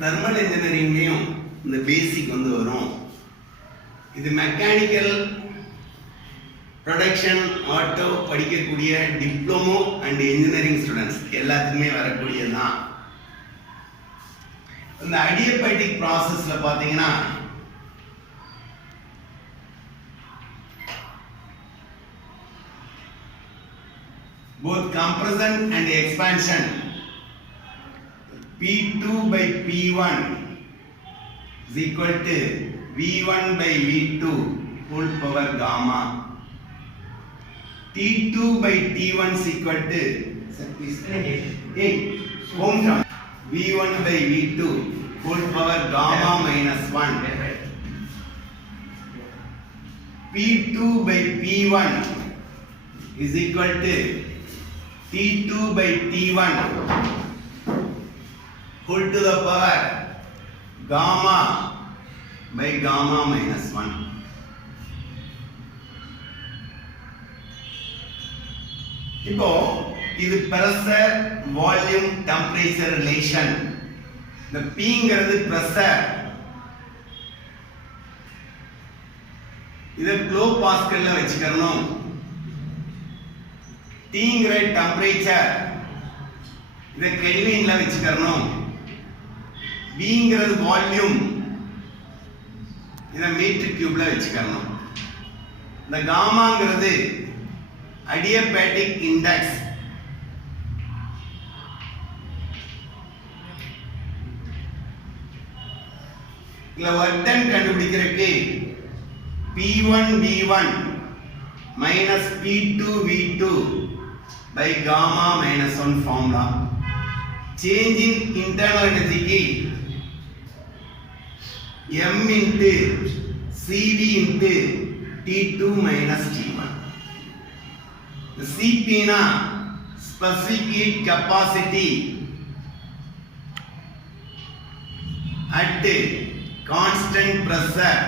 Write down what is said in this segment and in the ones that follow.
thermal engineering இந்த பேசிக் வந்து வரும். இது மெக்கானிக்கல் ப்ரொடக்ஷன் ஆட்டோ படிக்கக்கூடிய டிப்ளமோ அண்ட் இன்ஜினியரிங் ஸ்டூடெண்ட்ஸ் எல்லாத்துக்குமே வரக்கூடியதுதான். இந்த அடியபேட்டிக் ப்ராசஸ்ல பார்த்தீங்கன்னா both compression and expansion P2 by P1 is equal to V1 by V2 whole power gamma. T2 by T1 is equal to V1 by V2 whole power gamma minus 1. P2 by P1 is equal to T2 by T1 whole to the power gamma by gamma minus 1. இப்போ இது pressure volume temperature relation. இந்த Pங்கிறது pressure, இத kilo பாஸ்கல்ல வச்சுக்கறணும். Tங்கிற temperature இத கெல்வின்ல வச்சுக்கறணும். Vங்கிறது volume இத metre கியூப்ல வச்சுக்கறணும். இந்த காமாங்கிறது adiabatic index. இல்ல work ton கண்டுபிடிக்கிறதுக்கு P1 V1 minus P2 V2 by gamma minus 1 formula. Change in internal energy ki M into CV into T2 minus T1. The CP na specific heat capacity at constant pressure.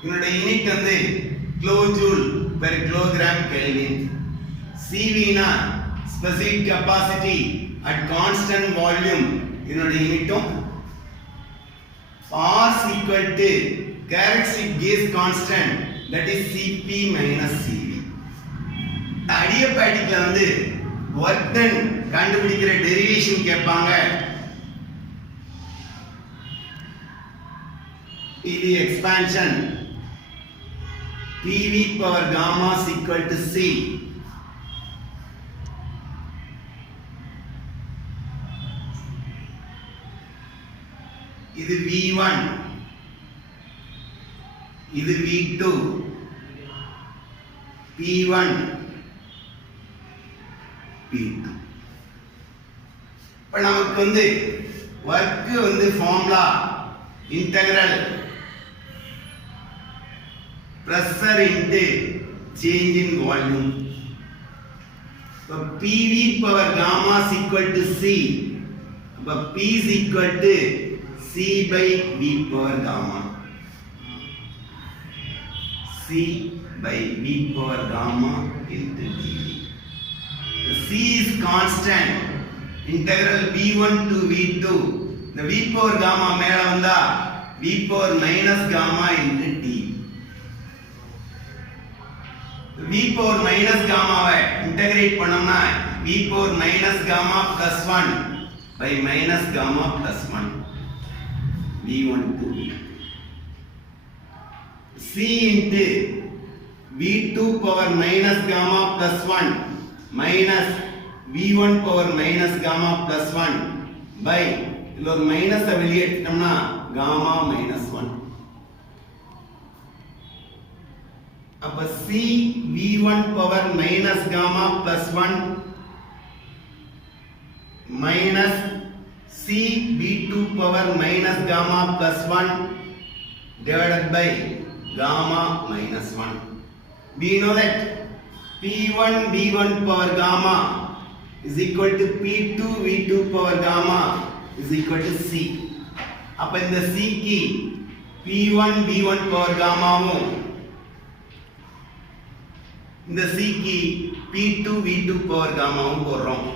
இதனுடைய unit வந்து kilojoule per kilogram Kelvin. CV na specific capacity at constant volume. இதனுடைய யூனிட்டும் R is equal to characteristic gas constant, that is Cp minus Cv. அடியபேட்டிக்ல வந்து work ton கண்டுபிடிக்கிற derivation கேட்பாங்க. இது expansion PV power gamma is equal to C. இது V1, இது V2, P1, P2. இப்ப நமக்கு வந்து வர்க் வந்து formula integral pressure into change in volume. So PV power gamma is equal to C. But P is equal to C by V power gamma. C by V power gamma into dV. C is constant. Integral V1 to V2. The V power gamma மேல வந்தா V power minus gamma into T. V power minus gamma வை integrate பண்ணோம்னா V power minus gamma plus 1 by minus gamma plus 1 V1 to V. C into V2 power minus gamma plus 1 minus V1 power minus gamma plus 1 by இதுல ஒரு minus வெளியேற்றோம்னா gamma minus 1. அப்ப C V1 power minus gamma plus 1 minus C V2 power minus gamma plus 1 divided by gamma minus 1. We know that P1 V1 power gamma is equal to P2 V2 power gamma is equal to C. அப்ப இந்த C की P1 V1 power gamma இந்த C की P2 V2 power gamma போடுறோம்.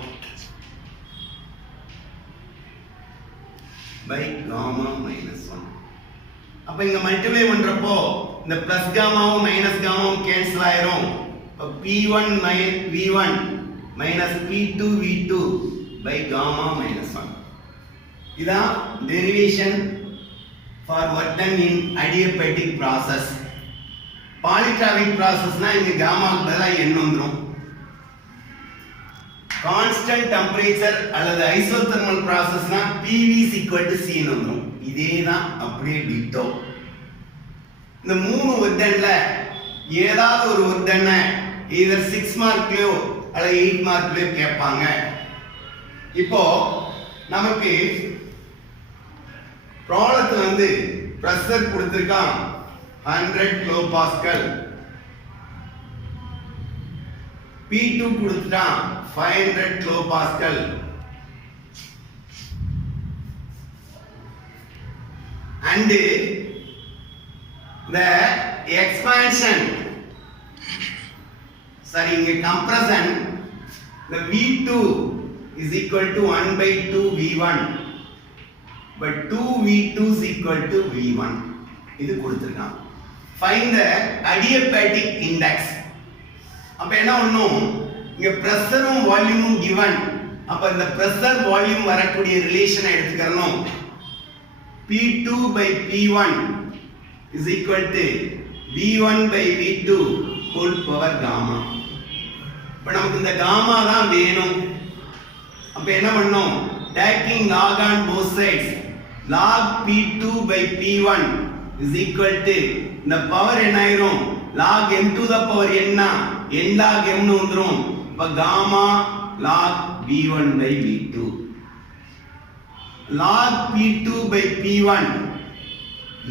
by gamma minus 1. அப்ப இங்க multiply பண்றப்போ இந்த பிளஸ் காமாவும் மைனஸ் காமாவும் கேன்சல் ஆயிரும். அப்ப p1 v1 minus p2 v2 by gamma minus 1. இதான் derivation for work done in adiabatic process. Polytropic process னா இங்க காமாக்கு பதிலா n வந்துரும். Constant temperature அல்லது isothermal process னா PV is equal to C ன்னு வந்துரும். இதேதான் அப்படியே டிட்டோ. இந்த மூணு வர்டன்ல ஏதாவது ஒரு வர்டனை either 6 மார்க்லயோ அல்லது 8 மார்க்லயோ கேட்பாங்க. இப்போ நமக்கு ப்ராப்ளத்துல வந்து பிரஷர் கொடுத்திருக்கான் 100 kilopascal, P2 கொடுத்துட்டான் 500 kilopascal, and the expansion, sorry, in compression, the V2 is equal to 1 by 2 V1, but 2 V2 is equal to V1. இது கொடுத்திருக்கான். Find the adiabatic index. அப்ப என்ன பண்ணனும், இங்க பிரஷரும் வால்யூமும் given. அப்ப இந்த பிரஷர் வால்யூம் வரக்கூடிய ரிலேஷனை எடுத்துக்கறணும். P2 by P1 is equal to V1 by V2 whole power gamma. இப்ப நமக்கு இந்த காமா தான் வேணும். அப்ப என்ன பண்ணனும், taking log on both sides, log P2 by P1 is equal to இந்த பவர் என்ன ஆயிரும், log m to the power n log m னு வந்துரும். அப்ப gamma log V1 by V2, log P2 by P1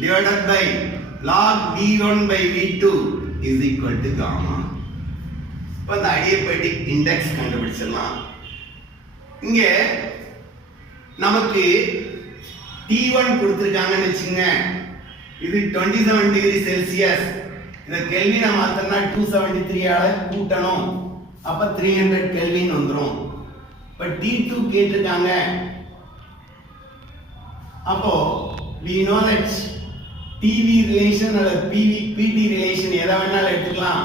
divided by log V1 by V2 is equal to gamma. இப்ப இந்த adiabatic index கண்டுபிடிச்சிடலாம். இங்க நமக்கு T1 கொடுத்திருக்காங்கன்னு வெச்சுங்க. இது 27 டிகிரி செல்சியஸ். இத கெல்வினா மாத்தனா 273 ஆல கூட்டணும். அப்ப 300 கெல்வின் வந்துரும். இப்ப T2 கேட்டிருக்காங்க. அப்போ we know that TV relation அல்ல PT relation எதை வேணாலும் எடுத்துக்கலாம்.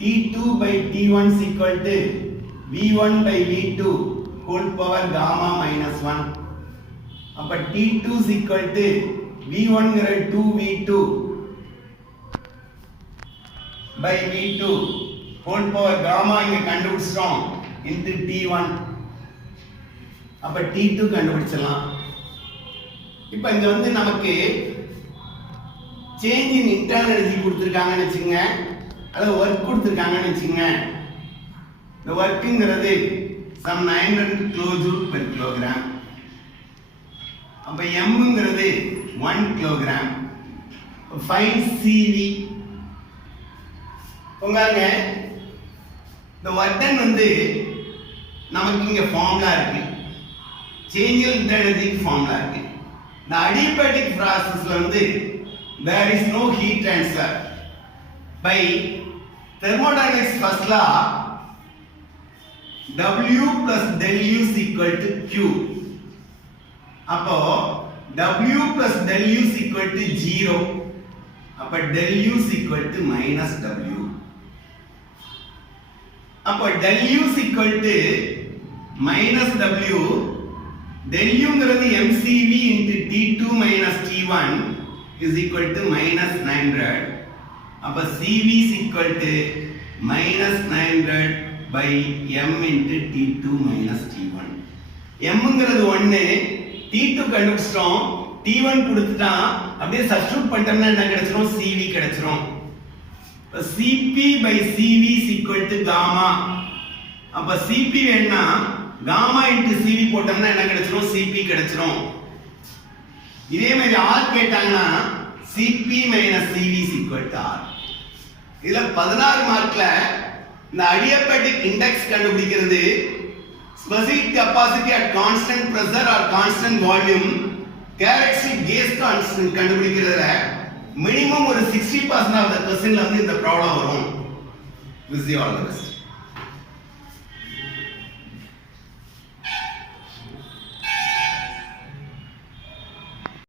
T2 by T1 is equal to V1 by V2 whole power gamma minus 1. அப்ப T2 is equal to V1 ங்கற 2V2 by V2 whole power gamma இங்க கண்டுபிடிச்சோம் into T1. அப்ப T2 கண்டுபிடிச்சலாம். இப்போ இங்க வந்து நமக்கு சேஞ்ச் இன் இன்டர்னல் எனர்ஜி கொடுத்திருக்காங்கன்னு வெச்சுங்க, அல்லது work கொடுத்திருக்காங்கன்னு வெச்சுங்க. இந்த வர்க்ங்கிறது some 900 kilojoule per kilogram. அப்ப m ங்கிறது 1 kilogram. 5 CV. உங்கங்க இந்த வர்டன் வந்து நமக்கு இங்க ஃபார்முலா இருக்கு, change in internal energy formula இருக்கு. இந்த adiabatic processல வந்து there is no heat transfer. By thermodynamics first law, W plus del U is equal to Q. அப்போ W plus del U is equal to 0. அப்போ del U is equal to minus W. அப்போ del U is equal to minus W. del U ங்கிறது mCV into T2 minus T1 is equal to minus 900. அப்ப CV is equal to minus 900 by m into T2 minus T1. m ங்கிறது 1, T2 கண்டுபிடிச்சிட்டோம், T1 கொடுத்துட்டான். அப்படியே substitute பண்ணிட்டோம்னா என்ன கிடைச்சிரும், CV கிடைச்சிரும். CP by CV is equal to gamma. அப்ப CP வேணா gamma into CV போட்டோம்னா என்ன கிடைச்சிரும், CP கிடைச்சிரும். இதே மாதிரி R கேட்டாங்கன்னா CP minus CV is equal to R. இதுல 16 மார்க்ல இந்த adiabatic index கண்டுபிடிக்கிறது specific capacity at constant pressure or constant volume, characteristic gas constant கண்டுபிடிக்கிறதுல மினிமம் ஒரு 60% ஆஃப் தி क्वेश्चनல வந்து இந்த ப்ராப்ளம் வரும். Wish you all the best.